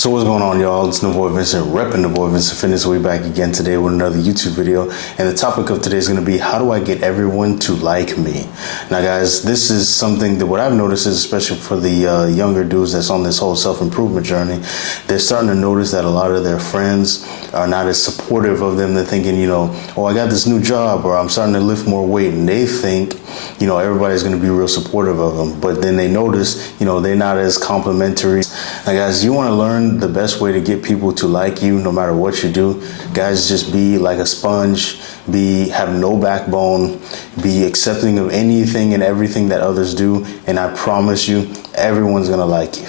So what's going on, y'all? It's Navoy Vincent, repping Navoy Vincent Fitness. We're back again today with another YouTube video. And the topic of today is going to be, how do I get everyone to like me? Now, guys, this is something that what I've noticed is, especially for the younger dudes that's on this whole self-improvement journey, they're starting to notice that a lot of their friends are not as supportive of them. They're thinking, oh, I got this new job, or I'm starting to lift more weight. And they think, everybody's going to be real supportive of them. But then they notice, they're not as complimentary. Now, guys, you want to learn the best way to get people to like you no matter what you do. Guys, just be like a sponge, have no backbone, be accepting of anything and everything that others do, and I promise you, everyone's gonna like you.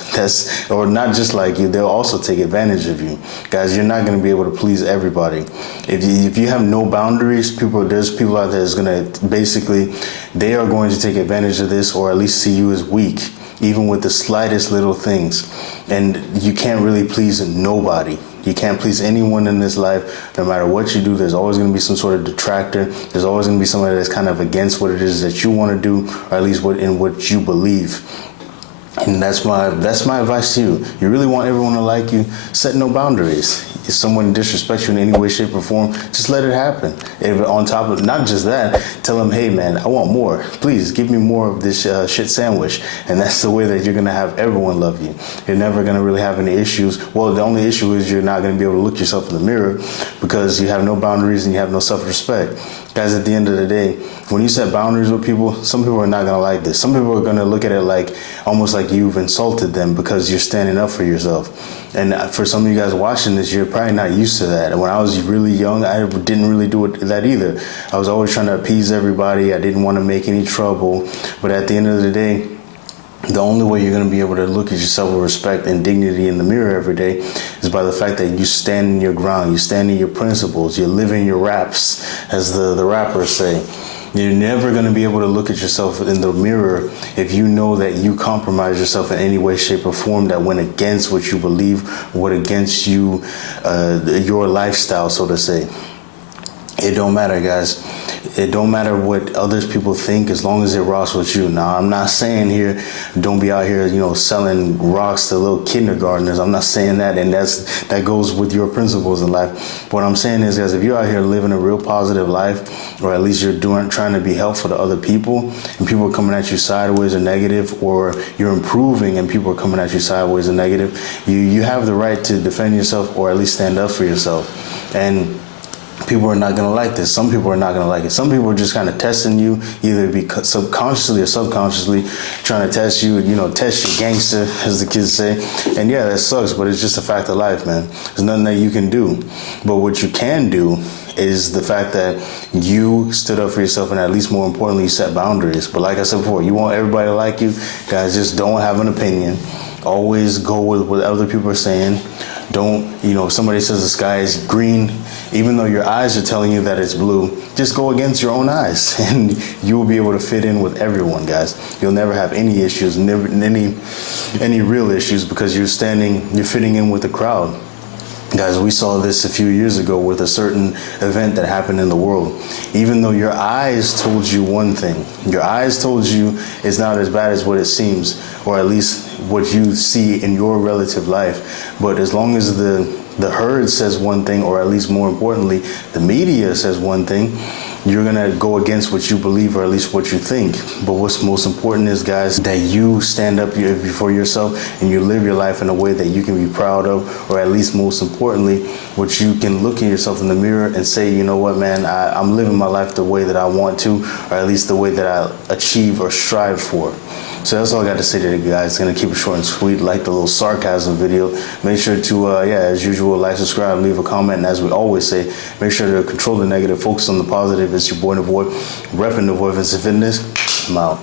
Or not just like you, they'll also take advantage of you. Guys, you're not gonna be able to please everybody. If you have no boundaries, there's people out there that's gonna they are going to take advantage of this, or at least see you as weak, even with the slightest little things. And you can't really please nobody. You can't please anyone in this life. No matter what you do, there's always going to be some sort of detractor. There's always going to be somebody that's kind of against what it is that you want to do, or at least what you believe. And that's my advice to you. You really want everyone to like you, set no boundaries. If someone disrespects you in any way, shape, or form, just let it happen. If on top of not just that, tell them, hey man, I want more. Please give me more of this shit sandwich. And that's the way that you're gonna have everyone love you. You're never gonna really have any issues. Well, the only issue is you're not gonna be able to look yourself in the mirror because you have no boundaries and you have no self-respect. Guys, at the end of the day, when you set boundaries with people, some people are not gonna like this. Some people are gonna look at it like almost like you've insulted them because you're standing up for yourself. And for some of you guys watching this, you're probably not used to that. And when I was really young, I didn't really do that either. I was always trying to appease everybody. I didn't want to make any trouble. But at the end of the day, the only way you're going to be able to look at yourself with respect and dignity in the mirror every day is by the fact that you stand in your ground, you stand in your principles, you're living your raps, as the rappers say. You're never going to be able to look at yourself in the mirror if you know that you compromise yourself in any way, shape, or form that went against what you believe, went against your lifestyle, so to say. It don't matter, guys. It don't matter what others people think as long as it rocks with you. Now, I'm not saying here, don't be out here, selling rocks to little kindergartners. I'm not saying that, and that goes with your principles in life. What I'm saying is, guys, if you're out here living a real positive life, or at least you're trying to be helpful to other people, and people are coming at you sideways or negative, or you're improving and people are coming at you sideways or negative, you have the right to defend yourself, or at least stand up for yourself. And people are not going to like this. Some people are not going to like it. Some people are just kind of testing you, either because subconsciously or subconsciously trying to test you, test your gangster, as the kids say. And yeah, that sucks, but it's just a fact of life, man. There's nothing that you can do. But what you can do is the fact that you stood up for yourself, and at least more importantly, you set boundaries. But like I said before, you want everybody to like you. Guys, just don't have an opinion. Always go with what other people are saying. Don't, if somebody says the sky is green, even though your eyes are telling you that it's blue, just go against your own eyes and you will be able to fit in with everyone, guys. You'll never have any issues, never any real issues, because you're fitting in with the crowd. Guys, we saw this a few years ago with a certain event that happened in the world. Even though your eyes told you one thing, your eyes told you it's not as bad as what it seems, or at least what you see in your relative life. But as long as the herd says one thing, or at least more importantly, the media says one thing, you're going to go against what you believe, or at least what you think. But what's most important is, guys, that you stand up for yourself and you live your life in a way that you can be proud of, or at least most importantly, what you can look at yourself in the mirror and say, you know what, man, I'm living my life the way that I want to, or at least the way that I achieve or strive for. So that's all I got to say today, guys. Gonna keep it short and sweet, like the little sarcasm video. Make sure to, as usual, like, subscribe, leave a comment, and as we always say, make sure to control the negative, focus on the positive. It's your boy Navoy, repping Navoy Vincent Fitness. I'm out.